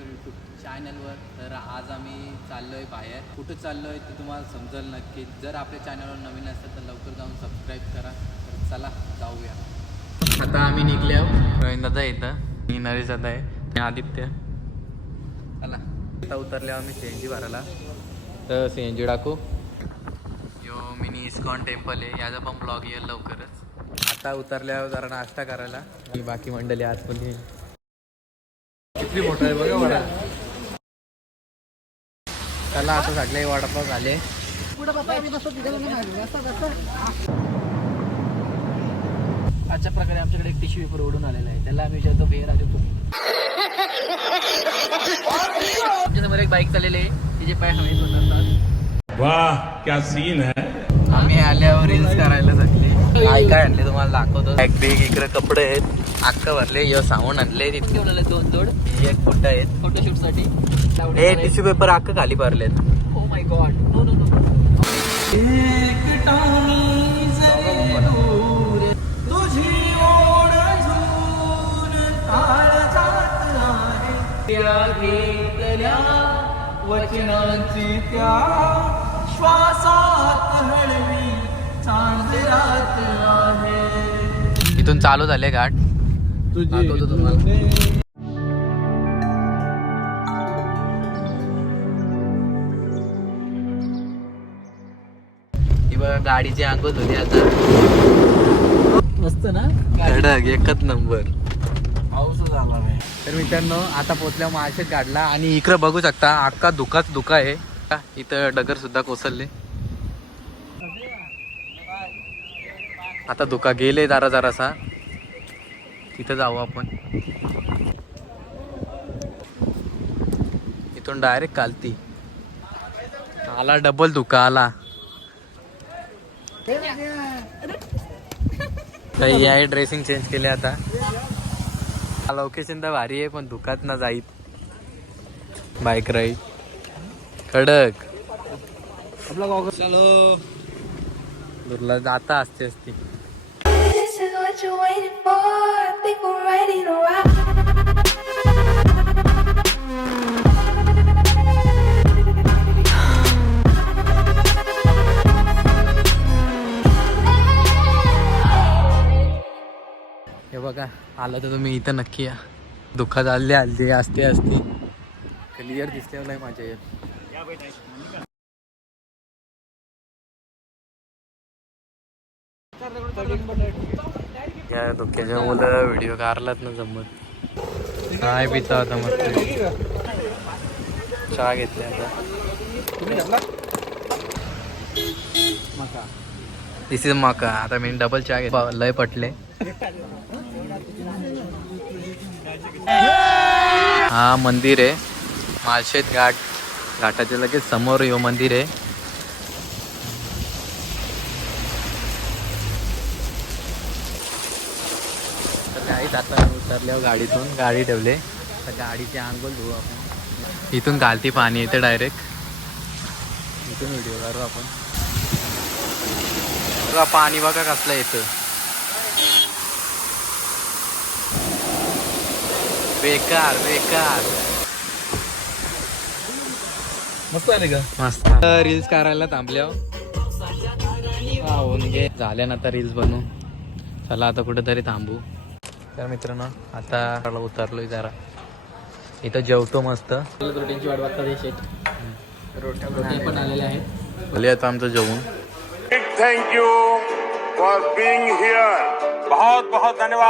कोकणकर YouTube चॅनलवर. तर आज आम्ही चाललो आहे बाहेर. कुठं चाललो आहे ते तुम्हाला समजेल नक्की. जर आपल्या चॅनलवर नवीन असेल तर लवकर जाऊन सबस्क्राईब करा. तर चला जाऊया. आता आम्ही निघले आहोत. रवींद्रदा इथं, मी नरेश दादा आहे आणि आदित्य. चला आता उतरले आम्ही CNG भरायला. तर CNG टाकू. यो मिनी इस्कॉन टेम्पल आहे, याचा पण ब्लॉग येईल लवकरच. आता उतरल्यावर जरा नाश्ता करायला आणि बाकी मंडळी आतमध्ये. किती मोठा आहे बघा वडा. चला आता सगळे वडापाव झाले. अशा प्रकारे आमच्याकडे एक टिश्यू पेपर उडून आलेला आहे, त्याला आम्ही जेवतो बेर आलो. आमच्यासमोर एक बाईक चाललेली आहे, तिचे पाय हवेत होतात. वाह क्या सीन है. आम्ही आल्यावर रील्स करायला लागले. काय काय आणले तुम्हाला दाखवतो. बॅग बिग, इकडे कपडे आहेत अख्खा भरले. यो सामान आणले तिथे ठेवलेले 2 जोड. एक फोटो आहेत फोटोशूट साठी. हे टिश्यू पेपर अख्खा खाली भरलेत. Oh my God, no no no. वचनांची त्या श्वासात हळवी चांद रात आहे. इथून चालू झाले घाट. दाखवतो तुम्हाला. ही बघा गाडीची अंघोळ होती आता. मस्त ना, कडक एकच नंबर. पाऊस झाला नाही. तर मित्रांनो आता पोचल्यावर मार्केट काढला आणि इकडे बघू शकता अख्खा धुकाच धुका आहे. इथं डगर सुद्धा कोसळले. आता धुका गेले जरासा. तिथं जाऊ आपण. इथून डायरेक्ट कालती आला. डबल धुका आला. काही आहे ड्रेसिंग चेंज केले आता. लोकेशन तर भारी आहे पण धुकात ना जाईत. बाईक राईड कडक. चलो दुर्ला जाता असते असती. हे बघा आलं तर तुम्ही इथं नक्की या. दुःखात आले असते क्लिअर दिसले नाही माझ्या. या धुक्याच्या मुलं व्हिडिओ काढलात ना जमत. काय पिता आता मस्त चहा घेतले आता. दिस इज मका. आता मी डबल चहा घेतला. लय पटले. हा मंदिर आहे माळशेत घाट. घाटाच्या लगेच समोर यो मंदिर आहे. तर गाडीत आता उतरल्यावर गाडीतून गाडी ठेवले. तर गाडीचे अंघोळ धुवू आपण. इथून घालती पाणी येते डायरेक्ट. इथून व्हिडिओ करू आपण. बघा पाणी बघा कसलं येतं. बेकार बेकार. मस्त आले का. मस्त. रील्स करायला थांबल्यावर होऊन गे झाल्यानंतर रील्स बनवू. चला आता कुठेतरी थांबू. तर मित्रांनो आता उतरलोय जरा. इथं जेवतो मस्त. रोटीची वाट बघता. रोट्या पण आलेल्या आहेत. भले आता आमचं जेवून. Thank you for being here. बहुत बहुत धन्यवाद.